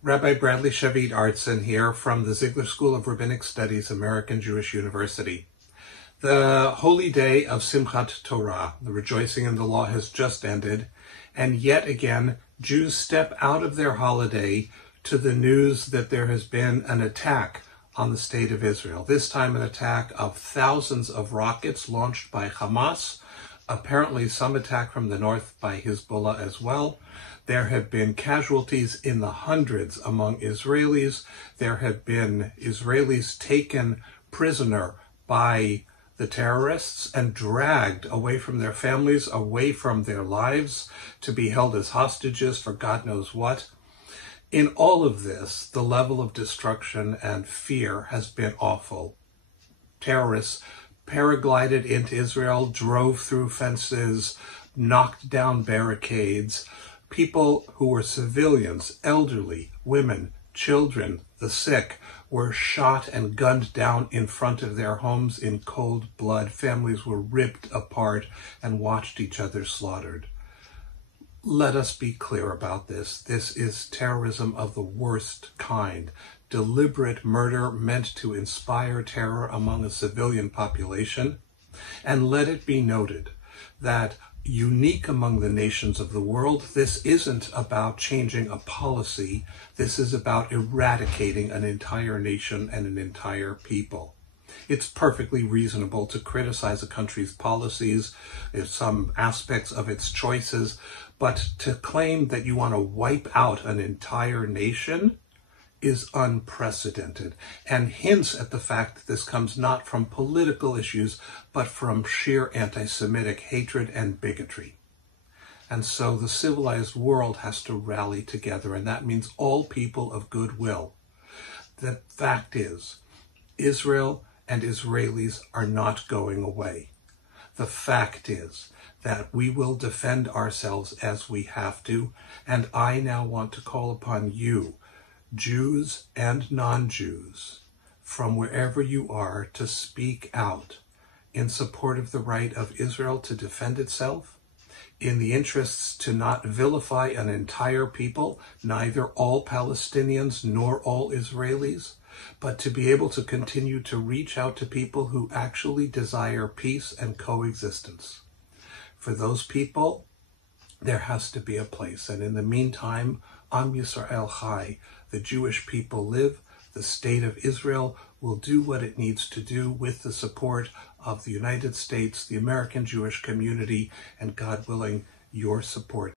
Rabbi Bradley Shavit Artson here from the Ziegler School of Rabbinic Studies, American Jewish University. The holy day of Simchat Torah, the rejoicing in the law, has just ended, and yet again Jews step out of their holiday to the news that there has been an attack on the state of Israel. This time an attack of thousands of rockets launched by Hamas, apparently some attack from the north by Hezbollah as well. There have been casualties in the hundreds among Israelis. There have been Israelis taken prisoner by the terrorists and dragged away from their families, away from their lives, to be held as hostages for God knows what. In all of this, the level of destruction and fear has been awful. Terrorists paraglided into Israel, drove through fences, knocked down barricades. People who were civilians, elderly, women, children, the sick, were shot and gunned down in front of their homes in cold blood. Families were ripped apart and watched each other slaughtered. Let us be clear about this. This is terrorism of the worst kind. Deliberate murder meant to inspire terror among a civilian population. And let it be noted that unique among the nations of the world, this isn't about changing a policy. This is about eradicating an entire nation and an entire people. It's perfectly reasonable to criticize a country's policies, some aspects of its choices, but to claim that you want to wipe out an entire nation is unprecedented and hints at the fact that this comes not from political issues, but from sheer anti-Semitic hatred and bigotry. And so the civilized world has to rally together, and that means all people of goodwill. The fact is, Israel and Israelis are not going away. The fact is that we will defend ourselves as we have to, and I now want to call upon you, Jews and non-Jews, from wherever you are, to speak out in support of the right of Israel to defend itself, in the interests to not vilify an entire people, neither all Palestinians nor all Israelis, but to be able to continue to reach out to people who actually desire peace and coexistence. For those people, there has to be a place. And in the meantime, Am Yisrael Chai, the Jewish people live. The state of Israel will do what it needs to do with the support of the United States, the American Jewish community, and God willing, your support.